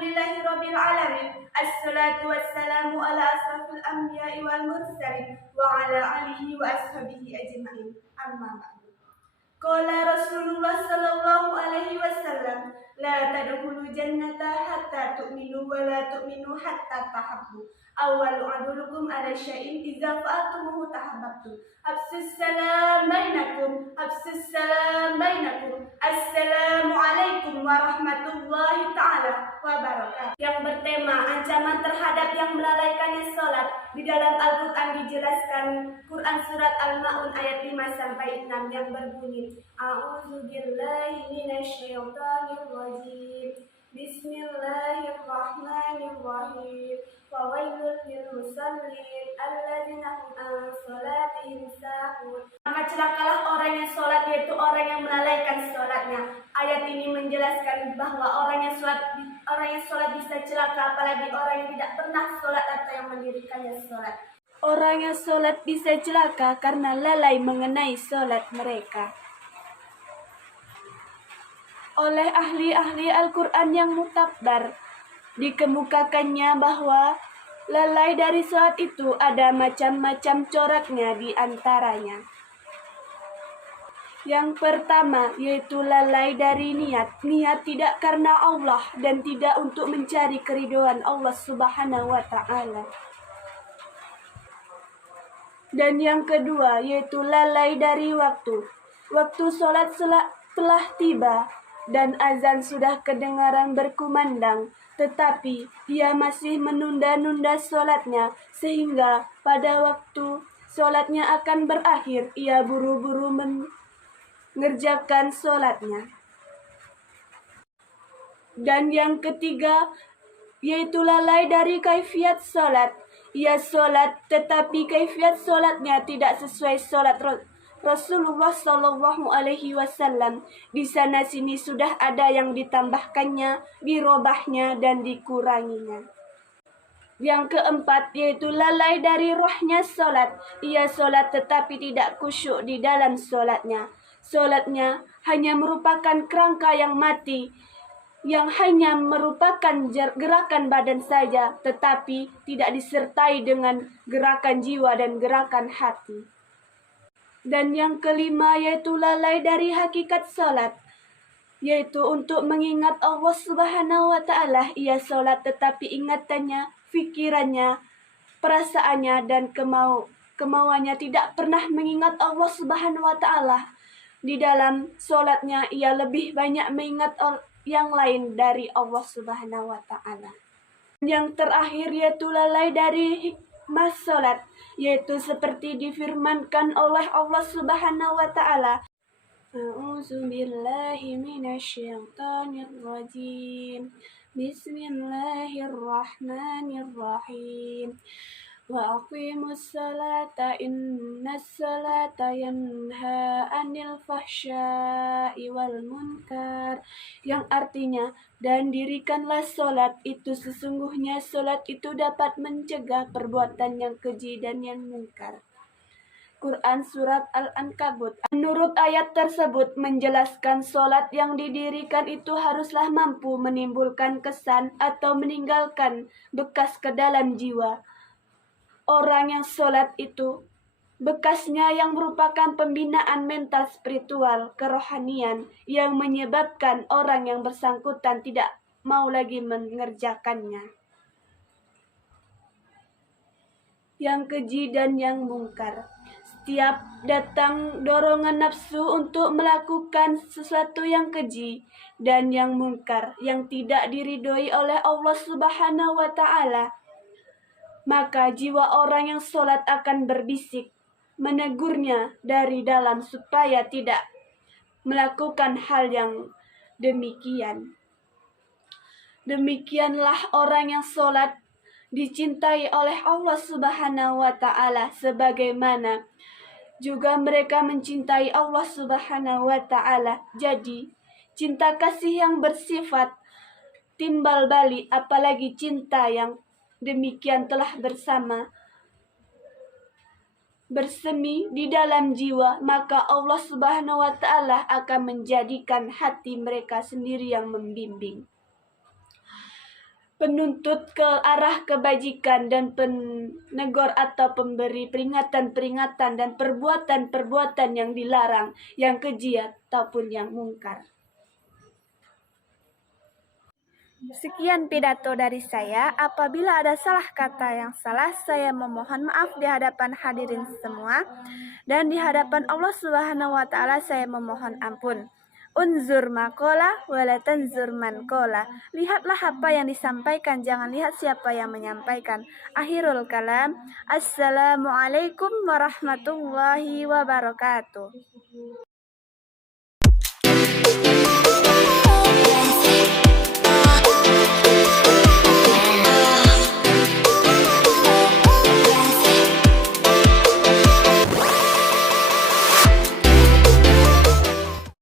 Alhamdulillahi Rabbil Alamin. Assalatu wassalamu ala asrafil anbiya'i wal mursalin wa ala alihi wa ashabihi ajma'in. Amma ba'du. Qala Rasulullah sallallahu alaihi wasallam, la tadkhulu jannata hatta tu'minu wa la tu'minu hatta tahabbu. Awwalu adulukum ala syai'in idza fa'altumuhu tahabbtum. Absus salam bainakum, absus salam bainakum. Assalamualaikum warahmatullahi ta'ala wabarakatuh. Yang bertema ancaman terhadap yang melalaikannya sholat. Di dalam Al-Quran dijelaskan, Quran surat Al-Ma'un ayat 5-6 yang berbunyi, A'udzubillahi minasyaitonir rajim. Bismillahirrahmanirrahim. Fawailul lil musallin alladzina hum an salatihim sahun. Maka celakalah orang yang sholat, yaitu orang yang melalaikan sholatnya. Ayat ini menjelaskan bahwa orang yang sholat bisa celaka, apalagi orang yang tidak pernah sholat atau yang mendirikannya sholat. Orang yang sholat bisa celaka karena lalai mengenai sholat mereka. Oleh ahli-ahli Al-Quran yang mutakbar, dikemukakannya bahwa lalai dari sholat itu ada macam-macam coraknya di antaranya. Yang pertama yaitu lalai dari niat. Niat tidak karena Allah dan tidak untuk mencari keridhaan Allah Subhanahu wa ta'ala. Dan yang kedua yaitu lalai dari waktu. Waktu sholat telah tiba dan azan sudah kedengaran berkumandang, tetapi ia masih menunda-nunda sholatnya, sehingga pada waktu sholatnya akan berakhir, ia buru-buru mengerjakan sholatnya. Dan yang ketiga yaitu lalai dari kaifiat sholat. Ia sholat tetapi kaifiat sholatnya tidak sesuai sholat Rasulullah Sallallahu Alaihi Wasallam. Di sana sini sudah ada yang ditambahkannya, dirobahnya dan dikuranginya. Yang keempat yaitu lalai dari rohnya sholat. Ia sholat tetapi tidak khusyuk di dalam sholatnya. Sholatnya hanya merupakan kerangka yang mati, yang hanya merupakan gerakan badan saja, tetapi tidak disertai dengan gerakan jiwa dan gerakan hati. Dan yang kelima yaitu lalai dari hakikat sholat, yaitu untuk mengingat Allah Subhanahu wa ta'ala. Ia sholat tetapi ingatannya, fikirannya, perasaannya dan kemauannya tidak pernah mengingat Allah Subhanahu wa ta'ala. Di dalam sholatnya ia lebih banyak mengingat yang lain dari Allah Subhanahu wa ta'ala. Yang terakhir yaitu lalai dari hikmah sholat, yaitu seperti difirmankan oleh Allah Subhanahu wa ta'ala, A'udzubillahi minasyaitonir rajim. Bismillahirrahmanirrahim. Wa aqimus salata innas salata yanha 'anil fahsya'i wal munkar. Yang artinya, dan dirikanlah sholat, itu sesungguhnya sholat itu dapat mencegah perbuatan yang keji dan yang munkar. Quran Surat Al-Ankabut. Menurut ayat tersebut menjelaskan sholat yang didirikan itu haruslah mampu menimbulkan kesan atau meninggalkan bekas ke dalam jiwa orang yang sholat itu. Bekasnya yang merupakan pembinaan mental spiritual, kerohanian, yang menyebabkan orang yang bersangkutan tidak mau lagi mengerjakannya. Yang keji dan yang mungkar. Setiap datang dorongan nafsu untuk melakukan sesuatu yang keji dan yang mungkar yang tidak diridhoi oleh Allah Subhanahu wa ta'ala, maka jiwa orang yang sholat akan berbisik, menegurnya dari dalam supaya tidak melakukan hal yang demikian. Demikianlah orang yang sholat dicintai oleh Allah Subhanahu wa ta'ala, sebagaimana juga mereka mencintai Allah Subhanahu wa ta'ala. Jadi, cinta kasih yang bersifat timbal balik, apalagi cinta yang demikian telah bersemi di dalam jiwa, maka Allah Subhanahu wa ta'ala akan menjadikan hati mereka sendiri yang membimbing. penuntut ke arah kebajikan dan penegur atau pemberi peringatan-peringatan dan perbuatan-perbuatan yang dilarang, yang keji ataupun yang mungkar. Sekian pidato dari saya. Apabila ada salah kata yang salah, saya memohon maaf di hadapan hadirin semua dan di hadapan Allah Subhanahu wa taala saya memohon ampun. Unzur makola wala tanzur man kola. Lihatlah apa yang disampaikan, jangan lihat siapa yang menyampaikan. Akhirul kalam. Assalamualaikum warahmatullahi wabarakatuh.